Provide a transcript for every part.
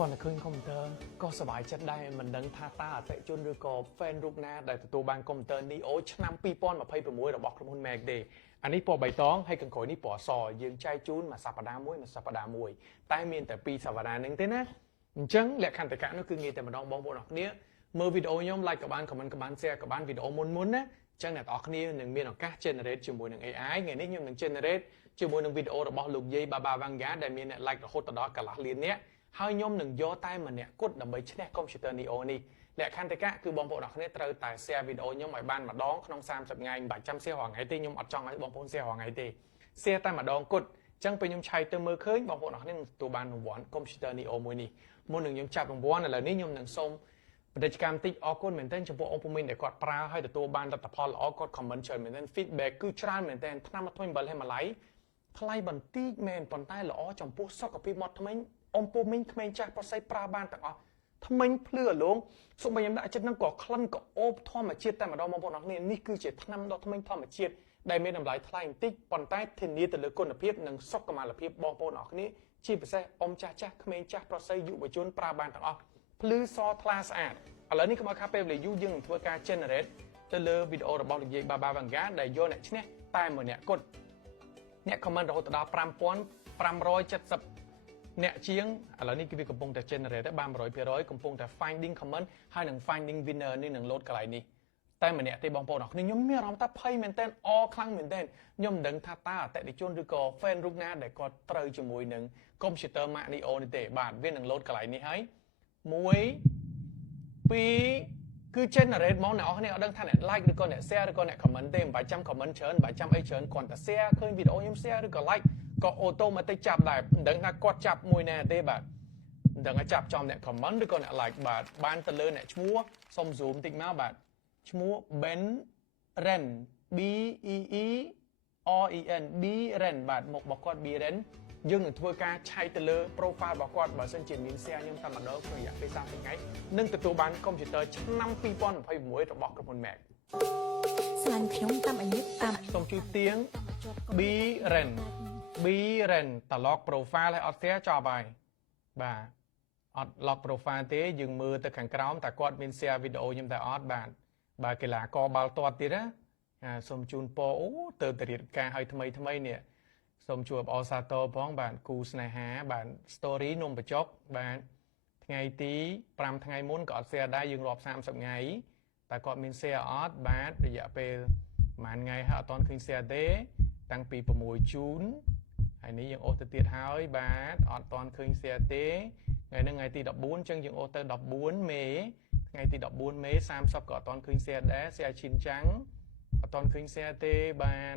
còn là khơi computer cóสบายចិត្តដែរមិនដឹងថាតើអតិជនឬក៏ fan រូបណាដែលទទួលបាន computer Neo ឆ្នាំ2026របស់ក្រុមហ៊ុន Mac ទេអានេះពណ៌បៃតងហើយកង្កុយនេះពណ៌សយើងចែកជូនមួយសប្តាហ៍មួយតែមានតែ2សប្តាហ៍ហ្នឹងទេណាអញ្ចឹងលក្ខន្តិកៈនោះគឺងាយតែម្ដងបងប្អូនអរគ្នាមើលវីដេអូខ្ញុំ like ក៏បាន comment ក៏បាន share ក៏បានវីដេអូមុនណាអញ្ចឹងអ្នកនរគ្នានឹងមានឱកាស generate ជាមួយនឹង AI ថ្ងៃនេះខ្ញុំនឹង generate ជាមួយនឹងវីដេអូរបស់លោកយាយ Baba Vanga ដែលមានអ្នក like រហូតដល់កន្លះលាននាក់ហើយខ្ញុំនឹងយកតែម្នាក់គត់ដើម្បីឈ្នះ computer Neo នេះលក្ខន្តិកៈគឺបងប្អូនអរគ្នាត្រូវតែ share វីដេអូខ្ញុំឲ្យបានម្ដងក្នុង30ថ្ងៃមិនបាច់ចាំ share រាល់ថ្ងៃទេខ្ញុំអត់ចង់ឲ្យបងប្អូន share រាល់ថ្ងៃទេ share តែម្ដងគត់អញ្ចឹងពេលខ្ញុំឆែកទៅមើលឃើញបងប្អូនអរគ្នានឹងទទួលបានរង្វាន់ computer Neo មួយនេះមុននឹងខ្ញុំចាប់រង្វាន់ឥឡូវនេះខ្ញុំនឹងសូមបដិកម្មតិចអរគុណមែនទែនចំពោះអង្គពុំមីនដែលគាត់ប្រើហើយទទួលបានលទ្ធផលល្អគាត់ comment ច្រើនមែនទែន feedback គឺច្រើនមែនទែនថ្នាំថ្មីអំបិលហេម៉ាឡៃថ្លៃបន្តិចមែនប៉ុន្តែល្អចំពោះសុខភាពមាត់ធ្មេញអង្គពុំមីនក្មេងចាស់ប្រស័យប្រើបានទាំងអស់ធ្មេញភ្លឺអលងសូមខ្ញុំដាក់ចិត្តនឹងក៏ក្លិនក៏អូបធម្មជាតិតែម្ដងបងប្អូនអរគ្នានេះគឺជាថ្នាំដុសធ្មេញធម្មជាតិដែលមានតម្លៃថ្លៃបន្តិចប៉ុន្តែធានាទៅលើគុណភាពនិងសុខុមាលភាពបងប្អូនអរគ្នាជាពិសេសអ៊ំចាស់ចាស់ក្មេងចាស់ប្រស័យយុវជនប្រើបានទាំងអស់ភ្លឺសថ្លាស្អាតឥឡូវនេះកុំឲ្យខាតពេលវេលាយូរយើងនឹងធ្វើការ generate ទៅលើវីដេអូរបស់លោកយាយ Baba Vanga ដែលយកអ្នកឈ្នះតែមួយអ្នកគត់អ្នក comment រហូតដល់ 5570 អ្នកជាងឥឡូវនេះគឺវាកំពុងតែ generate បាន 100% កំពុងតែ finding comment ហើយនឹង finding winner នេះនឹង load កន្លែងនេះតែម្នាក់ទេបងប្អូនអរគ្នាខ្ញុំមានអារម្មណ៍ថាភ័យមែនទែនអខ្លាំងមែនទែនខ្ញុំមិនដឹងថាតើអតិថិជនឬក៏ fan រូបណាដែលគាត់ត្រូវជាមួយនឹង computer Mac Neo នេះទេបាទវានឹង load កន្លែងនេះហើយ1 2គឺ generate មកអ្នកនរគ្នាអត់ដឹងថាអ្នក like ឬក៏អ្នក share ឬក៏អ្នក comment ទេមិនបាច់ចាំ comment ច្រើនមិនបាច់ចាំអីច្រើនគ្រាន់តែ share ឃើញវីដេអូខ្ញុំ share ឬក៏ like ក៏ automatic ចាប់ដែរមិនដឹងថាគាត់ចាប់មួយណាទេបាទមិនដឹងថាចាប់ចំអ្នក comment ឬក៏អ្នក like បាទបានទៅលើអ្នកឈ្មោះសុំ zoom តិចមកបាទឈ្មោះ Ben Ren B E E R E N B Ren បាទមុខរបស់គាត់ B Ren យើងនឹងធ្វើការឆែកទៅលើ profile របស់គាត់បើសិនជាមាន share ខ្ញុំតែម្ដងក្នុងរយៈពេល30ថ្ងៃនឹងទទួលបាន computer ឆ្នាំ2026របស់ក្រុមហ៊ុន Mac ស្លាញ់ខ្ញុំតាមអាយុតាមសូមជួយទៀង B Ren B Ren តឡក profile ឲ្យអត់ share ចប់ហើយបាទអត់ lock profile ទេយើងមើលទៅខាងក្រោមតើគាត់មាន share វីដេអូខ្ញុំតែអត់បាទកីឡាករបាល់ទាត់ទៀតណាសូមជូនពរអូទៅរៀបការឲ្យថ្មីនេះសូមជួបអសាទរផងបាទគូស្នេហាបាទ story នំបញ្ចុកបាទថ្ងៃទី5ថ្ងៃមុនក៏អត់ share ដែរយើងរាប់30ថ្ងៃតែគាត់មាន share អត់បាទរយៈពេលប្រហែលថ្ងៃហើយអត់ទាន់ឃើញ share ទេតាំងពី6 June ហើយនេះយើងអូសទៅទៀតហើយបាទអត់ទាន់ឃើញ share ទេថ្ងៃនេះថ្ងៃទី14អញ្ចឹងយើងអូសទៅ14មេថ្ងៃទី14មេ30ក៏អត់ទាន់ឃើញ share ដែរ share ឈិនចាំងអត់ទាន់ឃើញ share ទេបាទ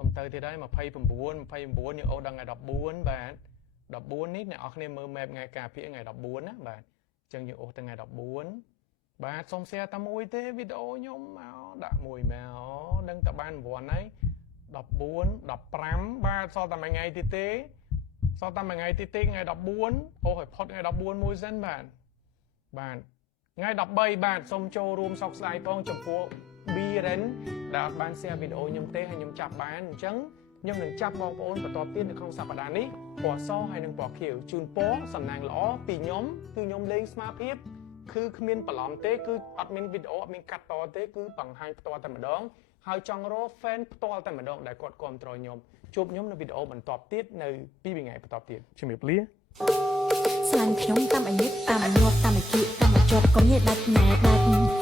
សុំទៅទៀតហើយ29យើងអូសដល់ថ្ងៃ14បាទ14នេះអ្នកនរគ្នាមើល map ថ្ងៃការពារថ្ងៃ14ណាបាទអញ្ចឹងយើងអូសទៅថ្ងៃ14បាទសុំ share តែមួយទេវីដេអូខ្ញុំមកដាក់មួយមកដឹងតែបានរង្វាន់ហើយ14 15បាទសល់តែមួយថ្ងៃទៀតទេសល់តែមួយថ្ងៃទៀតទេថ្ងៃ14អូឲ្យផុតថ្ងៃ14មួយសិនបាទថ្ងៃ13បាទសូមចូលរួមសោកស្ដាយផងចំពោះ B Ren ដែលអត់បាន share វីដេអូខ្ញុំទេហើយខ្ញុំចាប់បានអញ្ចឹងខ្ញុំនឹងចាប់បងប្អូនបន្តទៀតនៅក្នុងសប្តាហ៍នេះពណ៌សហើយនិងពណ៌ខៀវជូនពរសំណាងល្អពីខ្ញុំគឺខ្ញុំលេងស្មារភាពគឺគ្មានបន្លំទេគឺអត់មានវីដេអូអត់មានកាត់តទេគឺបង្ហាញផ្ទាល់តែម្ដងហើយចង់រក fan ផ្ទាល់តែម្ដងដែលគាត់គាំទ្រខ្ញុំជួបខ្ញុំនៅវីដេអូបន្តទៀតនៅ2ថ្ងៃបន្តទៀតជំរាបលាស្លាញ់ខ្ញុំតាមអាយុតាមអាញាប់តាមអាជីពតាមអាជាប់កុំនិយាយដាច់ណែដាច់